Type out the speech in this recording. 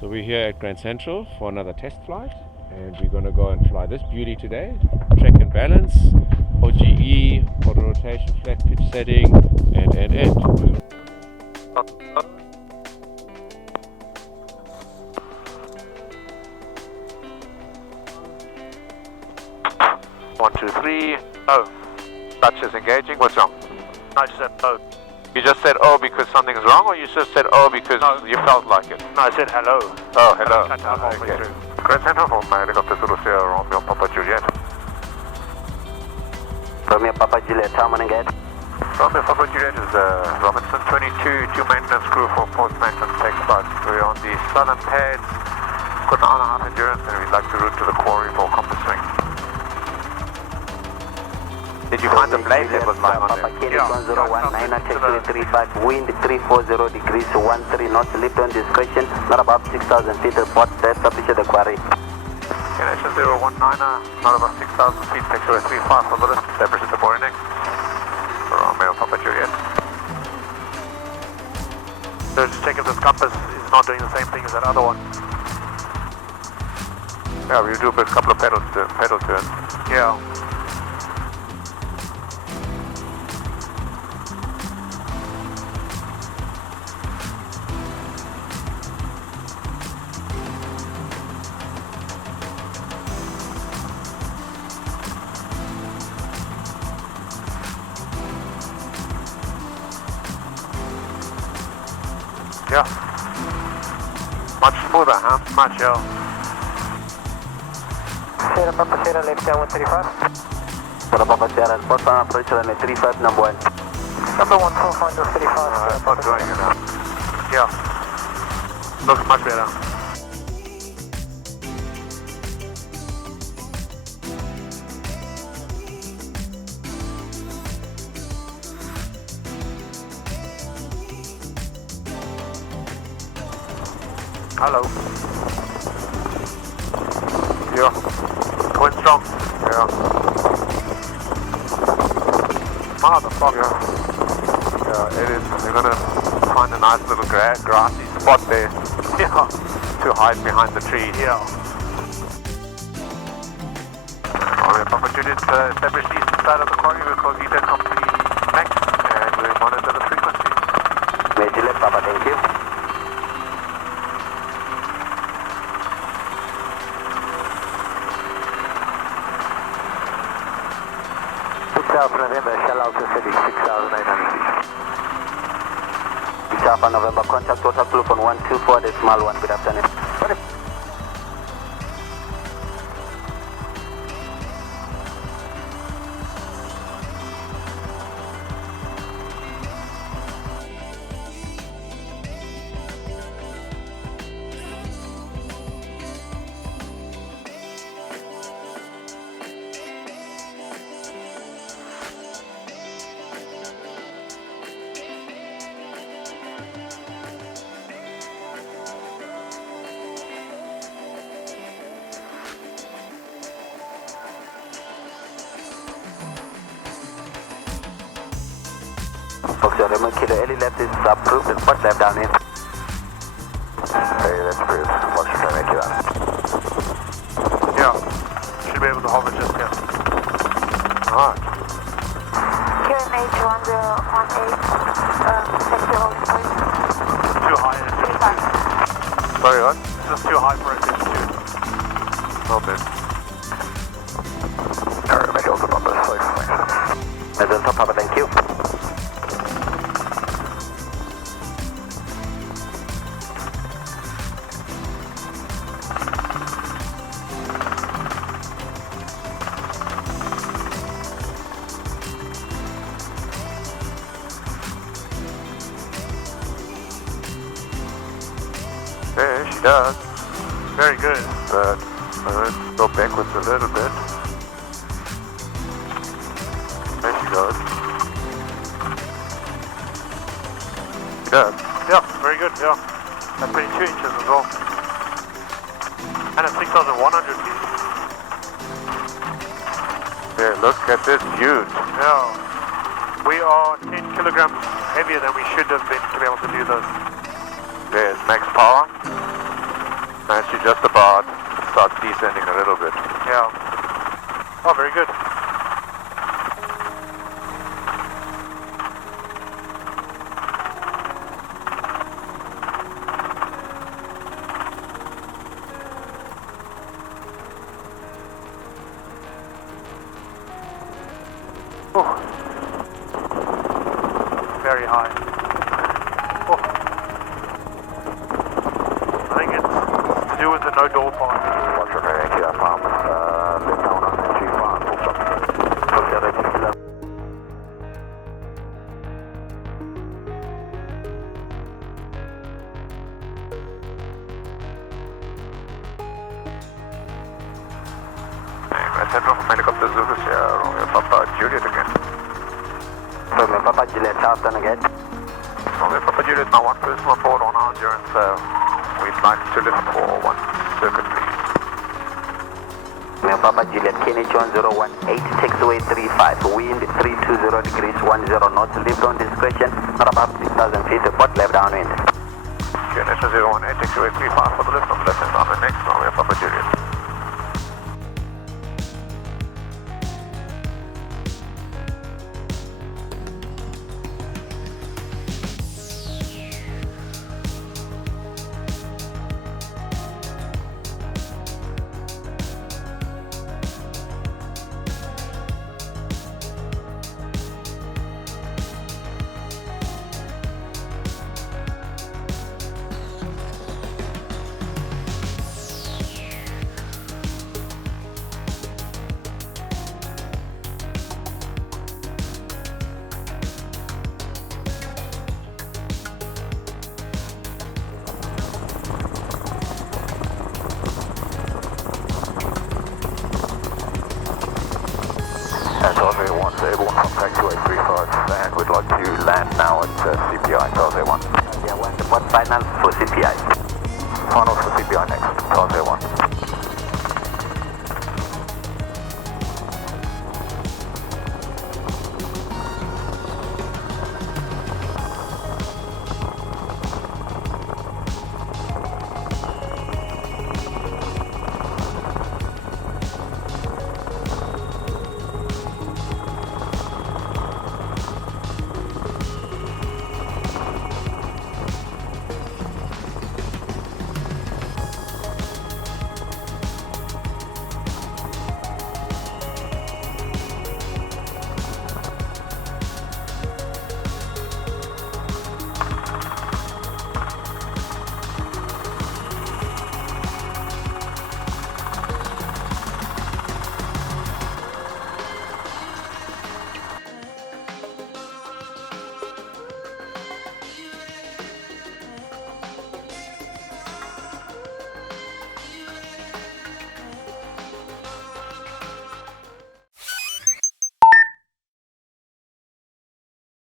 So we're here at Grand Central for another test flight, and we're going to go and fly this beauty today. Track and balance, OGE, auto rotation, flat pitch setting, and. 1, 2, 3. Oh. Dutch is engaging. What's wrong? I just said oh. You just said oh because something's wrong, or you just said oh because you felt like it? No, I said hello. Oh, hello. Okay. Grand Central from helicopter Zulu Romeo Papa Juliet. Romeo Papa Juliet, how many get? Romeo Papa Juliet is Robinson 22, 2 maintenance crew for post-maintenance Testflight. We're on the southern pads, got an hour and a half endurance, and we'd like to route to the quarry for compass swing. Did you find the blade levels lying on there? Yeah. 1019, taxi 35, wind 340 degrees, 13 knots, lift on discretion, not above 6,000 feet, report establish the quarry. Nation 019er, not above 6,000 feet, taxi 35 for the list, establish at the boarding neck. Romeo Papa Juliet. So just check if this compass is not doing the same thing as that other one. Yeah, we do a couple of pedal turns. Yeah. Yeah. Much smoother, huh? Much, yeah. Sierra Papa Sierra left down 135. Sierra Papa Sierra, report on approach runway 35, number 1. Number 1, 435. Not doing it now. Yeah. Looks much better. Hello. Yeah. Going strong. Yeah. Motherfucker. Yeah, it is. We're gonna find a nice little grassy spot there. Yeah. To hide behind the trees. Yeah. Alright, Papa Juliet, establish the eastern side of the quarry. We'll call VTEC company next, and we'll monitor the frequency. Major left, Papa, thank you. Alpha November, Shell Alpha City, 6,900 feet. Alpha November, contact total fluke on 124.1, good afternoon. Fox, your remote kilo, early left is approved and port left down in. Hey, that's approved. Watch your make you out. Yeah. Should be able to hover just here. Alright. QNH 1018, taxi hold point. Too high at 35. Sorry, what? This is too high for RH22. Well then. Alright, make open on this side. That's on top, Papa, thank you. Yeah, she does. Very good. But let's go backwards a little bit. There she goes. She does. Yeah, very good, yeah. That's 22 inches as well. And it's 6,100 feet. Yeah, look at this view. Yeah. We are 10 kilograms heavier than we should have been to be able to do this. There's max power. Managed to just about start descending a little bit. Yeah. Oh, very good. Oh. Very high. Oh. I think it's to do with the no door part. Watch your ATR farm, left down on G5, full stop. Central from helicopter Zulu Sierra, Romeo Papa Juliet again. Romeo Papa Juliet, Southern again. Romeo Papa Juliet, now one person on board on our endurance. We'd like to lift for one circuit, please. Romeo Papa Juliet, KNH 1018, taxiway 35, wind 320 degrees 10 knots, lift on discretion, not above 6,000 feet, report left downwind. KNH 018, taxiway 35 for the lift on the left hand side, and next Romeo Papa Juliet. Target 1, Able from taxiway 35, and we'd like to land now at CPI, Target 1. Yeah, one, what final for CPI? Final for CPI next, Target 1.